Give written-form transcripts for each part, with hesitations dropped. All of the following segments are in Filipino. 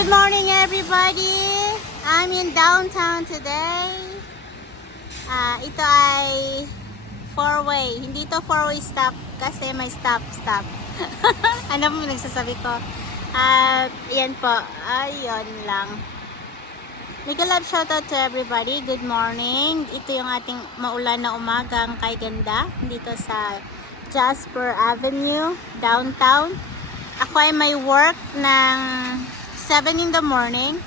Good morning everybody! I'm in downtown today. Ito ay four-way. Hindi to four-way stop kasi may stop. Ano mo nagsasabi ko? Yan po. Ayun lang. Mega love shoutout to everybody. Good morning. Ito yung ating maulan na umagang kay ganda dito sa Jasper Avenue, downtown. Ako ay may work ng 7 in the morning.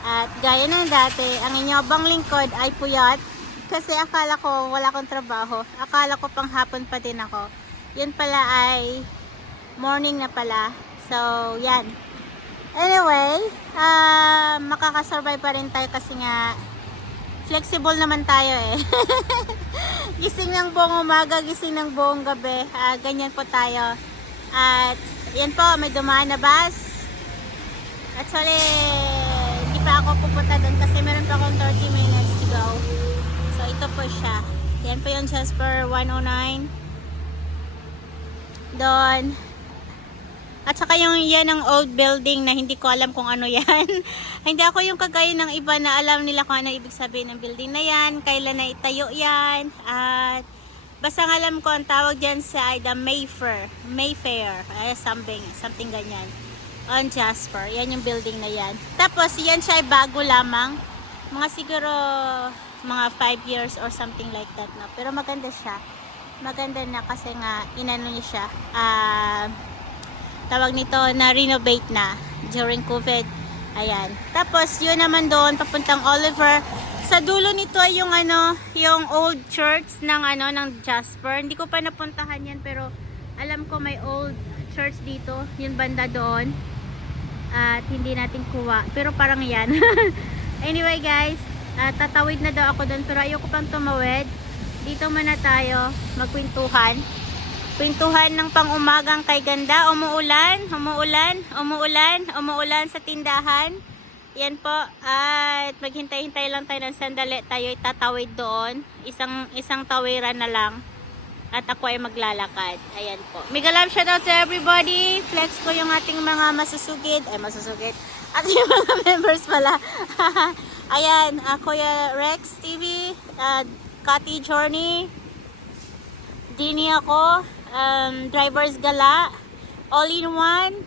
At gaya ng dati, ang inyobang lingkod ay puyat. Kasi akala ko wala akong trabaho. Akala ko pang hapon pa din ako. Yun pala ay morning na pala. So, yan. Anyway, makakasurvive pa rin tayo kasi nga flexible naman tayo eh. Gising ng buong umaga, gising ng buong gabi. Ganyan po tayo. At yan po, may dumaan na bus. Actually, hindi pa ako pupunta doon kasi meron pa akong 30 minutes to go. So, ito po siya. Yan po yung Jasper 109. Doon. At saka yung yan ang old building na hindi ko alam kung ano yan. Hindi ako yung kagaya ng iba na alam nila kung ano ibig sabihin ng building na yan. Kailan na itayo yan. At basta alam ko ang tawag dyan sa the Mayfair. Something ganyan. On Jasper. Yan yung building na yan. Tapos yan siya ay bago lamang. Mga siguro mga 5 years or something like that. No? Pero maganda siya. Maganda na kasi nga inano niya siya. Tawag nito na renovate na during COVID. Ayan. Tapos yun naman doon papuntang Oliver. Sa dulo nito ay yung yung old church ng ng Jasper. Hindi ko pa napuntahan yan pero alam ko may old church dito, yung banda doon. At hindi natin kuha. Pero parang yan. Anyway guys, tatawid na daw ako doon pero ayoko pang tumawid. Dito muna tayo magkwentuhan. Kwentuhan ng pang-umagang kay ganda. Umuulan sa tindahan. Yan po. At maghintay-hintay lang tayo ng sandali. Tayo tatawid doon. Isang tawiran na lang. At ako ay maglalakad. Ayan po. Mega love shoutout to everybody. Flex ko yung ating mga masusugid. At yung mga members pala. Ayan. Kuya Rex TV. Kati Journey. Dini ako. Driver's Gala. All in one.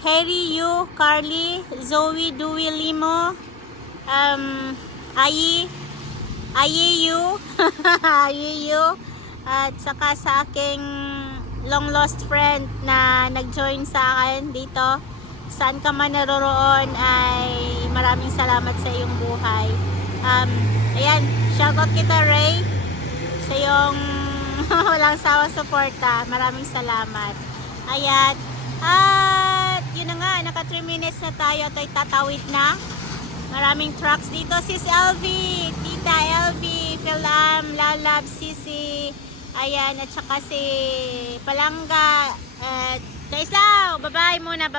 Kerry Yu, Carly, Zoe, Dewey, Limo, Ayeyu, at saka sa aking long lost friend na nag-join sa akin dito. Saan ka man naroroon ay maraming salamat sa iyong buhay. Ayan, shoutout kita Ray sa iyong walang sawa suporta. Maraming salamat. Ayan. At yun na nga, naka 3 minutes na tayo at ay tatawid na. Maraming trucks dito. Sis LV, Tita LV, Philam, Lalab, Sisi. Ayan, at saka si Palangga. Guys lang, bye-bye muna.